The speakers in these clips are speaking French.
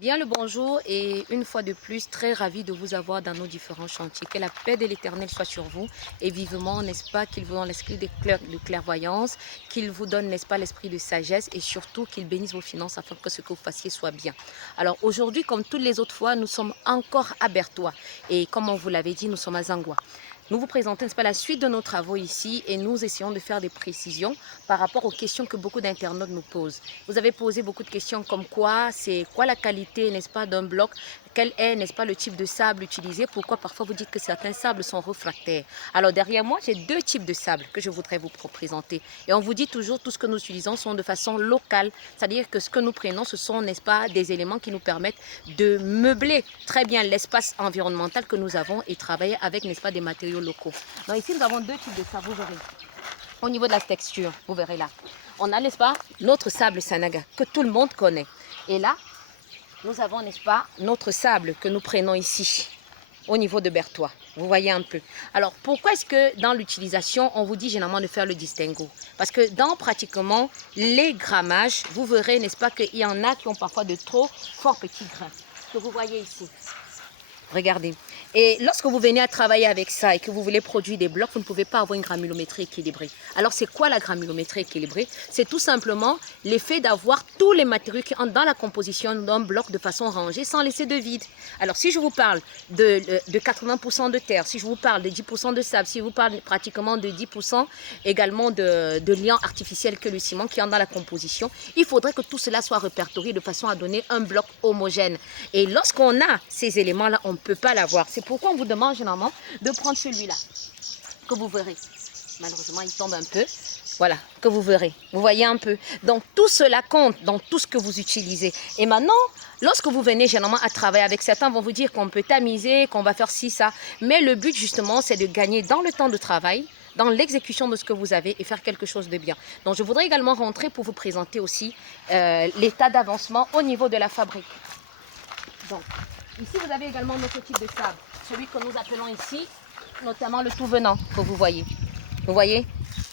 Bien le bonjour et une fois de plus, très ravi de vous avoir dans nos différents chantiers. Que la paix de l'Éternel soit sur vous et vivement, n'est-ce pas, qu'il vous donne l'esprit de clairvoyance, qu'il vous donne, n'est-ce pas, l'esprit de sagesse et surtout qu'il bénisse vos finances afin que ce que vous fassiez soit bien. Alors aujourd'hui, comme toutes les autres fois, nous sommes encore à Berthois et comme on vous l'avait dit, nous sommes à Zangwa. Nous vous présentons, n'est-ce pas, la suite de nos travaux ici et nous essayons de faire des précisions par rapport aux questions que beaucoup d'internautes nous posent. Vous avez posé beaucoup de questions comme quoi, c'est quoi la qualité, n'est-ce pas, d'un bloc, quel est, n'est-ce pas, le type de sable utilisé, pourquoi parfois vous dites que certains sables sont réfractaires. Alors derrière moi, j'ai deux types de sable que je voudrais vous présenter. Et on vous dit toujours, tout ce que nous utilisons sont de façon locale, c'est-à-dire que ce que nous prenons, ce sont, n'est-ce pas, des éléments qui nous permettent de meubler très bien l'espace environnemental que nous avons et travailler avec, n'est-ce pas, des matériaux locaux. Donc ici, nous avons deux types de sable, vous verrez. Au niveau de la texture, vous verrez là. On a, n'est-ce pas, notre sable Sanaga que tout le monde connaît. Et là, nous avons, n'est-ce pas, notre sable que nous prenons ici, au niveau de Berthois. Vous voyez un peu. Alors, pourquoi est-ce que dans l'utilisation, on vous dit généralement de faire le distinguo? Parce que dans pratiquement les grammages, vous verrez, n'est-ce pas, qu'il y en a qui ont parfois de trop forts petits grains. Que vous voyez ici. Regardez. Et lorsque vous venez à travailler avec ça et que vous voulez produire des blocs, vous ne pouvez pas avoir une granulométrie équilibrée. Alors, c'est quoi la granulométrie équilibrée? C'est tout simplement l'effet d'avoir tous les matériaux qui entrent dans la composition d'un bloc de façon rangée sans laisser de vide. Alors, si je vous parle de 80% de terre, si je vous parle de 10% de sable, si je vous parle pratiquement de 10% également de liant artificiel que le ciment qui entre dans la composition, il faudrait que tout cela soit répertorié de façon à donner un bloc homogène. Et lorsqu'on a ces éléments-là, on ne peut pas l'avoir. C'est pourquoi on vous demande généralement de prendre celui-là, que vous verrez. Malheureusement, il tombe un peu. Voilà, que vous verrez. Vous voyez un peu. Donc, tout cela compte dans tout ce que vous utilisez. Et maintenant, lorsque vous venez généralement à travailler avec certains, vont vous dire qu'on peut tamiser, qu'on va faire ci, ça. Mais le but, justement, c'est de gagner dans le temps de travail, dans l'exécution de ce que vous avez et faire quelque chose de bien. Donc, je voudrais également rentrer pour vous présenter aussi l'état d'avancement au niveau de la fabrique. Donc, ici, vous avez également notre type de sable. Celui que nous appelons ici, notamment le tout venant, que vous voyez. Vous voyez?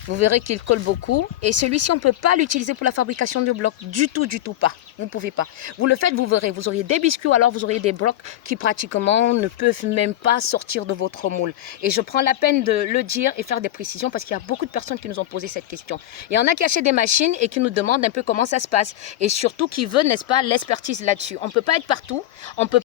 Vous verrez qu'il colle beaucoup. Et celui-ci, on ne peut pas l'utiliser pour la fabrication de blocs. Du tout pas. Vous ne pouvez pas. Vous le faites, vous verrez. Vous auriez des biscuits ou alors vous auriez des blocs qui pratiquement ne peuvent même pas sortir de votre moule. Et je prends la peine de le dire et faire des précisions parce qu'il y a beaucoup de personnes qui nous ont posé cette question. Il y en a qui achètent des machines et qui nous demandent un peu comment ça se passe. Et surtout qui veulent, n'est-ce pas, l'expertise là-dessus. On ne peut pas être partout. On ne peut